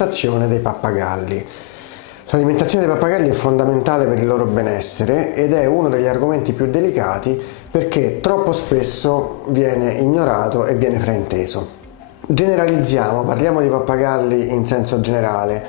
l'alimentazione dei pappagalli. L'alimentazione dei pappagalli è fondamentale per il loro benessere ed è uno degli argomenti più delicati perché troppo spesso viene ignorato e viene frainteso. Generalizziamo, parliamo di pappagalli in senso generale,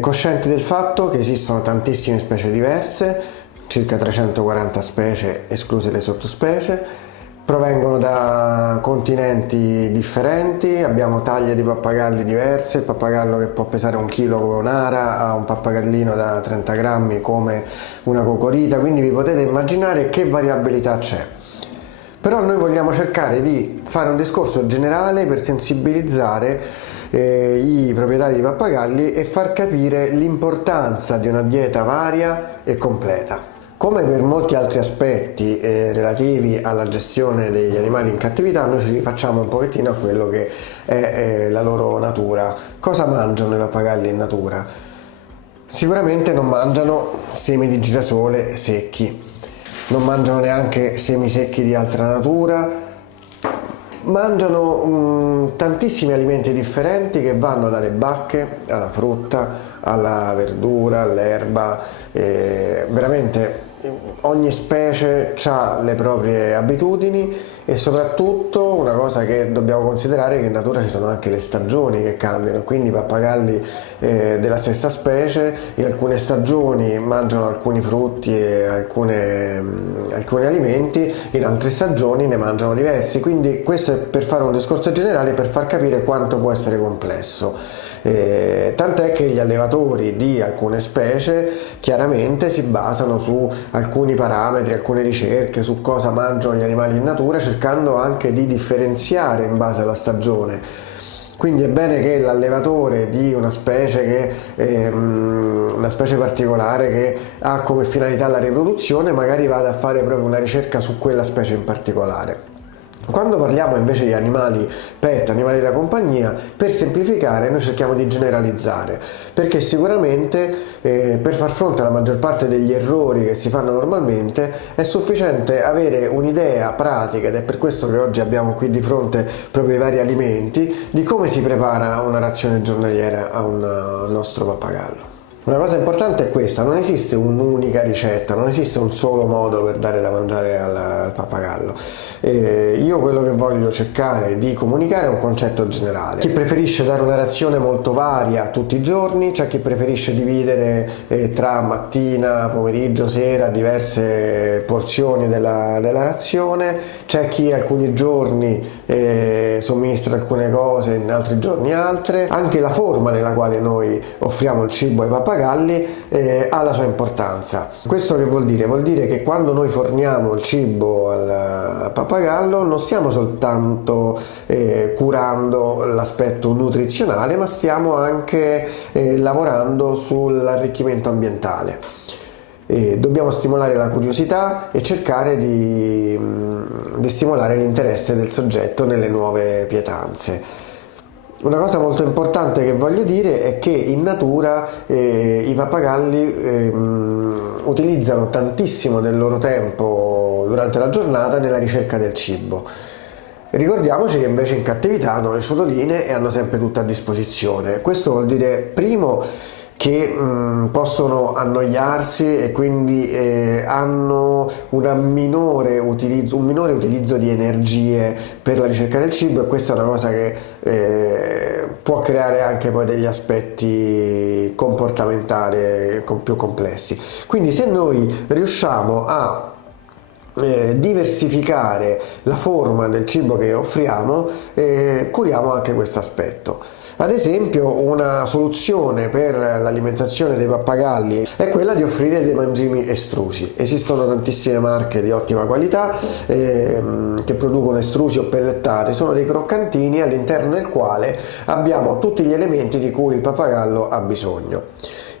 coscienti del fatto che esistono tantissime specie diverse, circa 340 specie escluse le sottospecie, provengono da continenti differenti, abbiamo taglie di pappagalli diverse, il pappagallo che può pesare 1 chilo come un'ara, a un pappagallino da 30 grammi come una cocorita, quindi vi potete immaginare che variabilità c'è. Però noi vogliamo cercare di fare un discorso generale per sensibilizzare i proprietari di pappagalli e far capire l'importanza di una dieta varia e completa. Come per molti altri aspetti relativi alla gestione degli animali in cattività, noi ci rifacciamo un pochettino a quello che è la loro natura. Cosa mangiano i pappagalli in natura? Sicuramente non mangiano semi di girasole secchi, non mangiano neanche semi secchi di altra natura, mangiano tantissimi alimenti differenti che vanno dalle bacche alla frutta, alla verdura, all'erba, veramente ogni specie ha le proprie abitudini e soprattutto una cosa che dobbiamo considerare è che in natura ci sono anche le stagioni che cambiano, quindi i pappagalli della stessa specie in alcune stagioni mangiano alcuni frutti e alcuni alimenti, in altre stagioni ne mangiano diversi, quindi questo è per fare un discorso generale, per far capire quanto può essere complesso. Tant'è che gli allevatori di alcune specie chiaramente si basano su alcuni parametri, alcune ricerche su cosa mangiano gli animali in natura, cercando anche di differenziare in base alla stagione. Quindi è bene che l'allevatore di una specie particolare che ha come finalità la riproduzione magari vada a fare proprio una ricerca su quella specie in particolare. Quando parliamo invece di animali pet, animali da compagnia, per semplificare noi cerchiamo di generalizzare, perché sicuramente per far fronte alla maggior parte degli errori che si fanno normalmente è sufficiente avere un'idea pratica, ed è per questo che oggi abbiamo qui di fronte proprio i vari alimenti, di come si prepara una razione giornaliera a un nostro pappagallo. Una cosa importante è questa: non esiste un'unica ricetta, non esiste un solo modo per dare da mangiare al pappagallo. Io quello che voglio cercare di comunicare è un concetto generale. Chi preferisce dare una razione molto varia tutti i giorni, c'è chi preferisce dividere tra mattina, pomeriggio, sera diverse porzioni della razione, c'è chi alcuni giorni somministra alcune cose, in altri giorni altre. Anche la forma nella quale noi offriamo il cibo ai pappagalli ha la sua importanza. Questo che vuol dire? Vuol dire che quando noi forniamo il cibo al pappagallo non stiamo soltanto curando l'aspetto nutrizionale, ma stiamo anche lavorando sull'arricchimento ambientale. Dobbiamo stimolare la curiosità e cercare di stimolare l'interesse del soggetto nelle nuove pietanze. Una cosa molto importante che voglio dire è che in natura i pappagalli utilizzano tantissimo del loro tempo durante la giornata nella ricerca del cibo. Ricordiamoci che invece in cattività hanno le ciotoline e hanno sempre tutto a disposizione. Questo vuol dire, primo, che possono annoiarsi e quindi hanno un minore utilizzo di energie per la ricerca del cibo, e questa è una cosa che può creare anche poi degli aspetti comportamentali più complessi. Quindi se noi riusciamo a diversificare la forma del cibo che offriamo, curiamo anche questo aspetto. Ad esempio, una soluzione per l'alimentazione dei pappagalli è quella di offrire dei mangimi estrusi. Esistono tantissime marche di ottima qualità che producono estrusi o pellettati, sono dei croccantini all'interno del quale abbiamo tutti gli elementi di cui il pappagallo ha bisogno.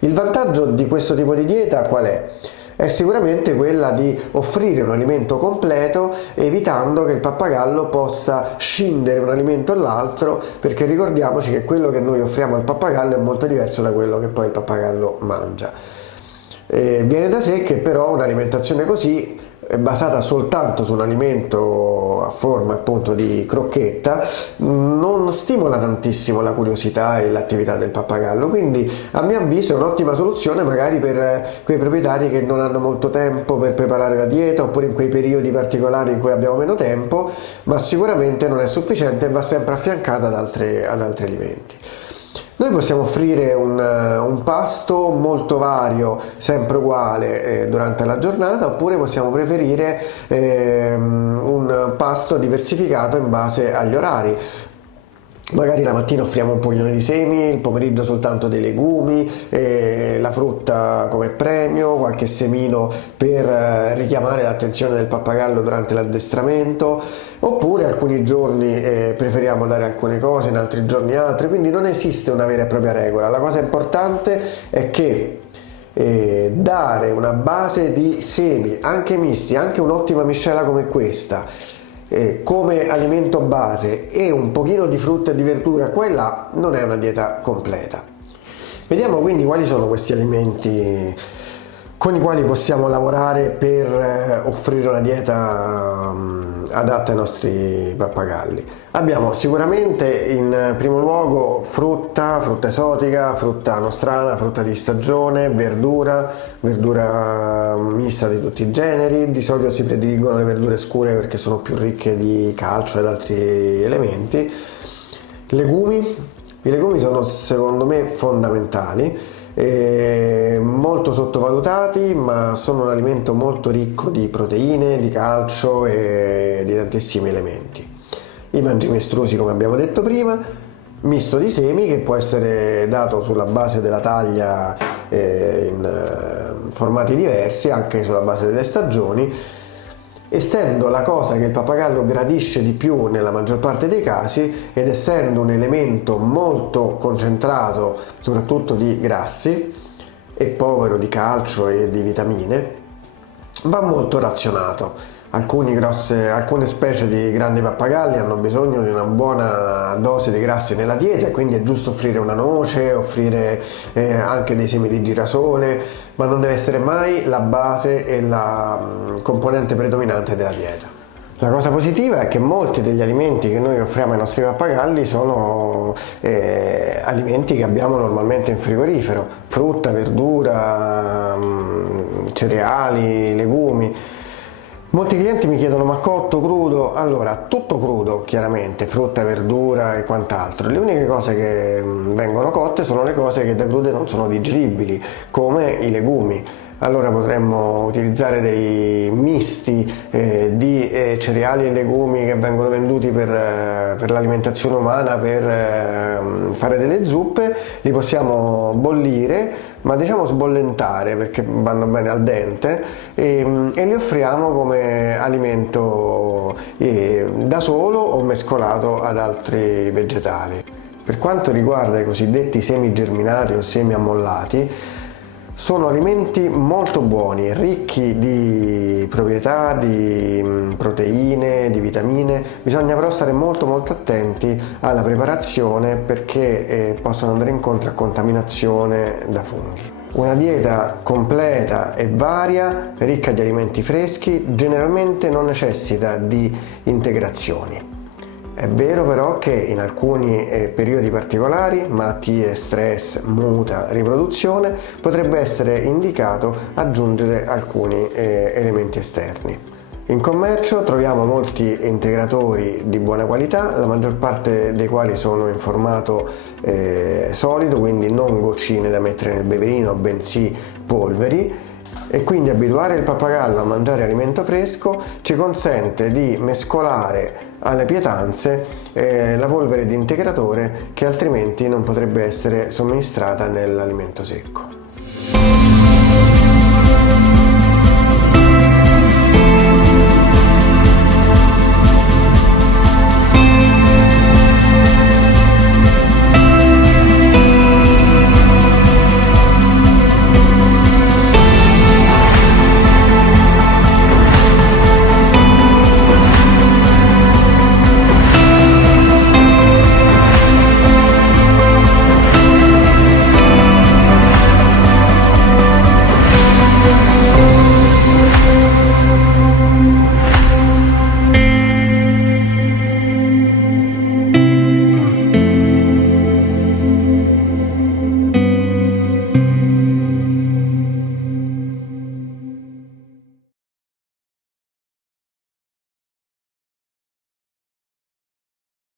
Il vantaggio di questo tipo di dieta qual è? È sicuramente quella di offrire un alimento completo, evitando che il pappagallo possa scindere un alimento all'altro, perché ricordiamoci che quello che noi offriamo al pappagallo è molto diverso da quello che poi il pappagallo mangia. Viene da sé che però un'alimentazione così basata soltanto su un alimento a forma appunto di crocchetta non stimola tantissimo la curiosità e l'attività del pappagallo, quindi a mio avviso è un'ottima soluzione magari per quei proprietari che non hanno molto tempo per preparare la dieta, oppure in quei periodi particolari in cui abbiamo meno tempo, ma sicuramente non è sufficiente e va sempre affiancata ad altri alimenti. Noi possiamo offrire un pasto molto vario, sempre uguale durante la giornata, oppure possiamo preferire un pasto diversificato in base agli orari. Magari la mattina offriamo un pochino di semi, il pomeriggio soltanto dei legumi, la frutta come premio, qualche semino per richiamare l'attenzione del pappagallo durante l'addestramento, oppure alcuni giorni preferiamo dare alcune cose, in altri giorni altre, quindi non esiste una vera e propria regola. La cosa importante è che dare una base di semi, anche misti, anche un'ottima miscela come questa, come alimento base e un pochino di frutta e di verdura qua e là, non è una dieta completa. Vediamo quindi quali sono questi alimenti con i quali possiamo lavorare per offrire una dieta adatta ai nostri pappagalli. Abbiamo sicuramente in primo luogo frutta esotica, frutta nostrana, frutta di stagione, verdura mista di tutti i generi. Di solito si prediligono le verdure scure perché sono più ricche di calcio ed altri elementi. Legumi. I legumi sono secondo me fondamentali, molto sottovalutati, ma sono un alimento molto ricco di proteine, di calcio e di tantissimi elementi. I mangimestrusi, come abbiamo detto prima, misto di semi che può essere dato sulla base della taglia in formati diversi, anche sulla base delle stagioni. Essendo la cosa che il pappagallo gradisce di più nella maggior parte dei casi, ed essendo un elemento molto concentrato soprattutto di grassi e povero di calcio e di vitamine, va molto razionato. Alcune specie di grandi pappagalli hanno bisogno di una buona dose di grassi nella dieta, quindi è giusto offrire una noce, offrire anche dei semi di girasole, ma non deve essere mai la base e la componente predominante della dieta. La cosa positiva è che molti degli alimenti che noi offriamo ai nostri pappagalli sono alimenti che abbiamo normalmente in frigorifero: frutta, verdura, cereali, legumi. Molti clienti mi chiedono: ma cotto, crudo? Allora, tutto crudo, chiaramente, frutta, verdura e quant'altro. Le uniche cose che vengono cotte sono le cose che da crude non sono digeribili, come i legumi. Allora potremmo utilizzare dei misti di cereali e legumi che vengono venduti per l'alimentazione umana, per fare delle zuppe. Li possiamo bollire, ma diciamo sbollentare perché vanno bene al dente, e li offriamo come alimento da solo o mescolato ad altri vegetali. Per quanto riguarda i cosiddetti semi germinati o semi ammollati, sono alimenti molto buoni, ricchi di proprietà, di proteine, di vitamine. Bisogna però stare molto attenti alla preparazione perché possono andare incontro a contaminazione da funghi. Una dieta completa e varia, ricca di alimenti freschi, generalmente non necessita di integrazioni. È vero però che in alcuni periodi particolari, malattie, stress, muta, riproduzione, potrebbe essere indicato aggiungere alcuni elementi esterni. In commercio troviamo molti integratori di buona qualità, la maggior parte dei quali sono in formato solido, quindi non goccine da mettere nel beverino, bensì polveri. E quindi abituare il pappagallo a mangiare alimento fresco ci consente di mescolare alle pietanze la polvere di integratore che altrimenti non potrebbe essere somministrata nell'alimento secco.